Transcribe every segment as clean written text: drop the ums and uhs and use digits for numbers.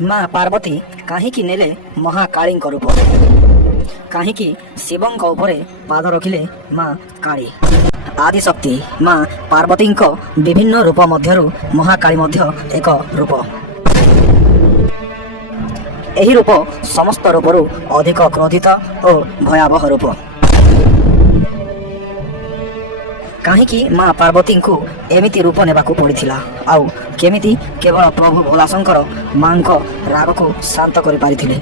ମା ପାର୍ବତୀ କାହିଁକି ନେଲେ ମହାକାଳୀଙ୍କ ରୂପ? କାହିଁକି ଶିବଙ୍କ ଉପରେ ପାଦ ରଖିଲେ ମା କାଳୀ? ଆଦିଶକ୍ତି ମା ପାର୍ବତୀଙ୍କ ବିଭିନ୍ନ ରୂପ ମଧ୍ୟରୁ ମହାକାଳୀ ମଧ୍ୟ ଏକ ରୂପ। ଏହି ରୂପ ସମସ୍ତ ରୂପରୁ ଅଧିକ କ୍ରୋଧିତ ଓ ଭୟାବହ ରୂପ। କାହିଁକି ମା ପାର୍ବତୀଙ୍କୁ ଏମିତି ରୂପ ନେବାକୁ ପଡ଼ିଥିଲା? ଆଉ କେମିତି କେବଳ ପ୍ରଭୁ ଭୋଳାଶଙ୍କର ମାଙ୍କ ରାଗକୁ ଶାନ୍ତ କରିପାରିଥିଲେ?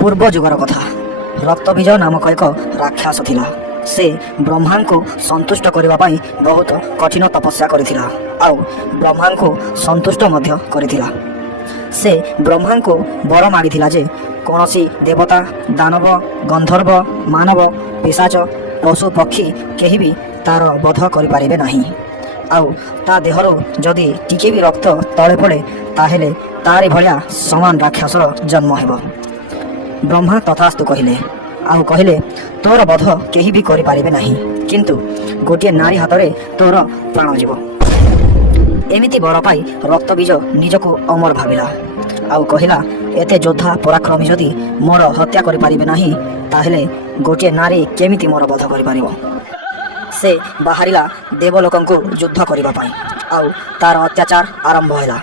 ପୂର୍ବ ଯୁଗର କଥା। ରକ୍ତବୀଜ ନାମକ ଏକ ରାକ୍ଷସ ଥିଲା। ସେ ବ୍ରହ୍ମାଙ୍କୁ ସନ୍ତୁଷ୍ଟ କରିବା ପାଇଁ ବହୁତ କଠିନ ତପସ୍ୟା କରିଥିଲା ଆଉ ବ୍ରହ୍ମାଙ୍କୁ ସନ୍ତୁଷ୍ଟ ମଧ୍ୟ କରିଥିଲା। ସେ ବ୍ରହ୍ମାଙ୍କୁ ବର ମାଗିଥିଲା ଯେ କୌଣସି ଦେବତା, ଦାନବ, ଗନ୍ଧର୍ବ, ମାନବ, ପିଶାଚ, ପଶୁ ପକ୍ଷୀ କେହି ବି ତାର ବଧ କରିପାରିବେ ନାହିଁ। ଆଉ ତା ଦେହରୁ ଯଦି ଟିକେ ବି ରକ୍ତ ତଳେ ପଡ଼େ ତାହେଲେ ତାରି ଭଳିଆ ସମାନ ରାକ୍ଷସର ଜନ୍ମ ହେବ। ବ୍ରହ୍ମା ତଥାସ୍ତୁ କହିଲେ ଆଉ କହିଲେ ତୋର ବଧ କେହି ବି କରିପାରିବେ ନାହିଁ, କିନ୍ତୁ ଗୋଟିଏ ନାରୀ ହାତରେ ତୋର ପ୍ରାଣ ଯିବ। ଏମିତି ବର ପାଇ ରକ୍ତବୀଜ ନିଜକୁ ଅମର ଭାବିଲା ଆଉ କହିଲା ଏତେ ଯୋଦ୍ଧା ପରାକ୍ରମୀ ଯଦି ମୋର ହତ୍ୟା କରିପାରିବେ ନାହିଁ ତାହେଲେ ଗୋଟିଏ ନାରୀ କେମିତି ମୋର ବଧ କରିପାରିବ? ସେ ବାହାରିଲା ଦେବଲୋକଙ୍କୁ ଯୁଦ୍ଧ କରିବା ପାଇଁ ଆଉ ତାର ଅତ୍ୟାଚାର ଆରମ୍ଭ ହେଲା।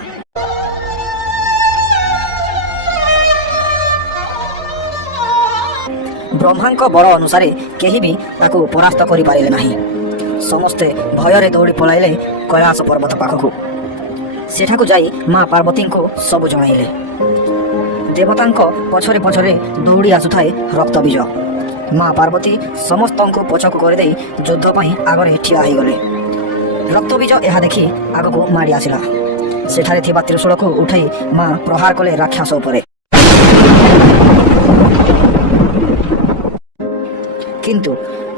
ବ୍ରହ୍ମାଙ୍କ ବର ଅନୁସାରେ କେହି ବି ତାକୁ ପରାସ୍ତ କରିପାରିଲେ ନାହିଁ। ସମସ୍ତେ ଭୟରେ ଦୌଡ଼ି ପଳାଇଲେ କୈଳାସ ପର୍ବତ ପାଖକୁ। ସେଠାକୁ ଯାଇ ମା ପାର୍ବତୀଙ୍କୁ ସବୁ ଜଣାଇଲେ। ଦେବତାଙ୍କ ପଛରେ ପଛରେ ଦୌଡ଼ି ଆସୁଥାଏ ରକ୍ତବୀଜ। ମା ପାର୍ବତୀ ସମସ୍ତଙ୍କୁ ପଛକୁ କରିଦେଇ ଯୁଦ୍ଧ ପାଇଁ ଆଗରେ ଠିଆ ହୋଇଗଲେ। ରକ୍ତବୀଜ ଏହା ଦେଖି ଆଗକୁ ମାଡ଼ି ଆସିଲା। ସେଠାରେ ଥିବା ତ୍ରିଶୂଳକୁ ଉଠାଇ ମା ପ୍ରହାର କଲେ ରାକ୍ଷସ ଉପରେ। କିନ୍ତୁ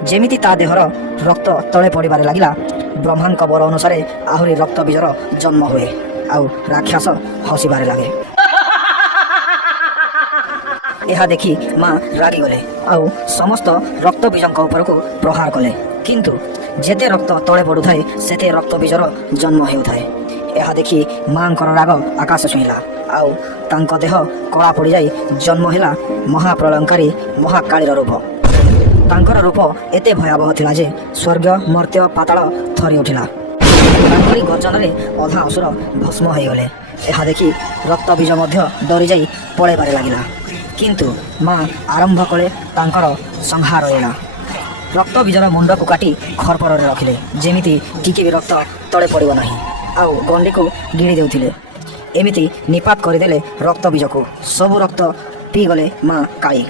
ଯେମିତି ତା ଦେହର ରକ୍ତ ତଳେ ପଡ଼ିବାରେ ଲାଗିଲା, ବ୍ରହ୍ମାଙ୍କ ବର ଅନୁସାରେ ଆହୁରି ରକ୍ତବୀଜର ଜନ୍ମ ହୁଏ ଆଉ ରାକ୍ଷସ ହସିବାରେ ଲାଗେ। ଏହା ଦେଖି ମା ରାଗିଗଲେ ଆଉ ସମସ୍ତ ରକ୍ତବୀଜଙ୍କ ଉପରକୁ ପ୍ରହାର କଲେ। କିନ୍ତୁ ଯେତେ ରକ୍ତ ତଳେ ପଡ଼ୁଥାଏ ସେତେ ରକ୍ତବୀଜର ଜନ୍ମ ହେଉଥାଏ। ଏହା ଦେଖି ମାଙ୍କର ରାଗ ଆକାଶ ଛୁଇଁଲା ଆଉ ତାଙ୍କ ଦେହ କଳା ପଡ଼ିଯାଇ ଜନ୍ମ ହେଲା ମହାପ୍ରଳୟଙ୍କାରୀ ମହାକାଳୀର ରୂପ। ତାଙ୍କର ରୂପ ଏତେ ଭୟାବହ ଥିଲା ଯେ ସ୍ୱର୍ଗ, ମର୍ତ୍ତ୍ୟ, ପାତାଳ ଥରି ଉଠିଲା। ତାଙ୍କରି ଗର୍ଜନରେ ଅଧା ଅସୁର ଭସ୍ମ ହୋଇଗଲେ। ଏହା ଦେଖି ରକ୍ତବୀଜ ମଧ୍ୟ ଡରିଯାଇ ପଳାଇବାରେ ଲାଗିଲା। କିନ୍ତୁ ମା ଆରମ୍ଭ କଲେ ତାଙ୍କର ସଂହାର ଲୀଳା। ରକ୍ତବୀଜର ମୁଣ୍ଡକୁ କାଟି ଖରପରରେ ରଖିଲେ, ଯେମିତି ଟିକେ ବି ରକ୍ତ ତଳେ ପଡ଼ିବ ନାହିଁ, ଆଉ ଗଣ୍ଡିକୁ ଗିଳି ଦେଉଥିଲେ। ଏମିତି ନିପାତ କରିଦେଲେ ରକ୍ତବୀଜକୁ। ସବୁ ରକ୍ତ ପିଇଗଲେ ମା କାଳୀ।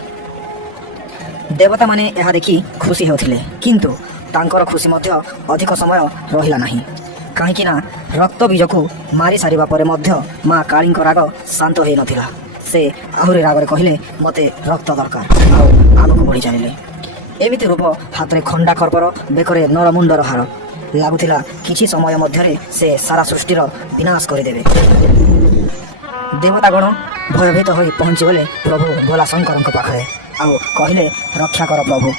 ଦେବତାମାନେ ଏହା ଦେଖି ଖୁସି ହେଉଥିଲେ, କିନ୍ତୁ ତାଙ୍କର ଖୁସି ମଧ୍ୟ ଅଧିକ ସମୟ ରହିଲା ନାହିଁ। କାହିଁକି ନା ରକ୍ତବୀଜକୁ ମାରି ସାରିବା ପରେ ମଧ୍ୟ ମା କାଳୀଙ୍କ ରାଗ ଶାନ୍ତ ହୋଇନଥିଲା। ସେ ଆହୁରି ରାଗରେ କହିଲେ ମୋତେ ରକ୍ତ ଦରକାର ଆଉ ଆଗକୁ ବଢ଼ି ଚାଲିଲେ। ଏମିତି ରୂପ, ହାତରେ ଖଣ୍ଡା ଖରପର, ବେକରେ ନରମୁଣ୍ଡର ହାର। ଲାଗୁଥିଲା କିଛି ସମୟ ମଧ୍ୟରେ ସେ ସାରା ସୃଷ୍ଟିର ବିନାଶ କରିଦେବେ। ଦେବତାଗଣ ଭୟଭୀତ ହୋଇ ପହଞ୍ଚିଗଲେ ପ୍ରଭୁ ଭୋଳାଶଙ୍କରଙ୍କ ପାଖରେ ଆଉ କହିଲେ ରକ୍ଷା କର ପ୍ରଭୁ।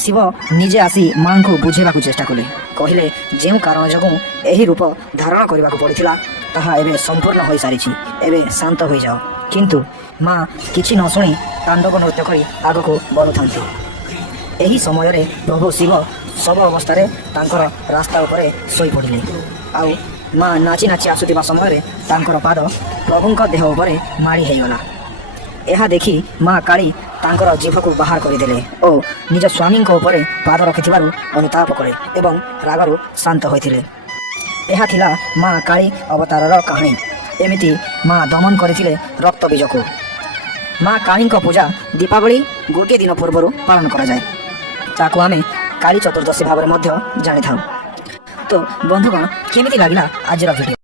ଶିବ ନିଜେ ଆସି ମାଙ୍କୁ ବୁଝେଇବାକୁ ଚେଷ୍ଟା କଲେ। କହିଲେ ଯେଉଁ କାରଣ ଯୋଗୁଁ ଏହି ରୂପ ଧାରଣ କରିବାକୁ ପଡ଼ିଥିଲା ତାହା ଏବେ ସମ୍ପୂର୍ଣ୍ଣ ହୋଇସାରିଛି, ଏବେ ଶାନ୍ତ ହୋଇଯାଅ। କିନ୍ତୁ ମା କିଛି ନ ଶୁଣି ତାଣ୍ଡବ ନୃତ୍ୟ କରି ଆଗକୁ ବଢ଼ୁଥାନ୍ତି। ଏହି ସମୟରେ ପ୍ରଭୁ ଶିବ ଶବ ଅବସ୍ଥାରେ ତାଙ୍କର ରାସ୍ତା ଉପରେ ଶୋଇପଡ଼ିଲେ ଆଉ ମା ନାଚି ନାଚି ଆସୁଥିବା ସମୟରେ ତାଙ୍କର ପାଦ ପ୍ରଭୁଙ୍କ ଦେହ ଉପରେ ମାଡ଼ି ହୋଇଗଲା। ଏହା ଦେଖି ମା କାଳୀ ତାଙ୍କର ଜିଭକୁ ବାହାର କରିଦେଲେ ଓ ନିଜ ସ୍ୱାମୀଙ୍କ ଉପରେ ପାଦ ରଖିଥିବାରୁ ଅନୁତାପ କଲେ ଏବଂ ରାଗରୁ ଶାନ୍ତ ହୋଇଥିଲେ। ଏହା ଥିଲା ମା କାଳୀ ଅବତାରର କାହାଣୀ। ଏମିତି ମା ଦମନ କରିଥିଲେ ରକ୍ତବୀଜକୁ। ମା କାଳୀଙ୍କ ପୂଜା ଦୀପାବଳି ଗୋଟିଏ ଦିନ ପୂର୍ବରୁ ପାଳନ କରାଯାଏ। ତାକୁ ଆମେ କାଳୀ ଚତୁର୍ଦ୍ଦଶୀ ଭାବରେ ମଧ୍ୟ ଜାଣିଥାଉ। ତ ବନ୍ଧୁଗଣ, କେମିତି ଲାଗିଲା ଆଜିର ଭିଡ଼ିଓ?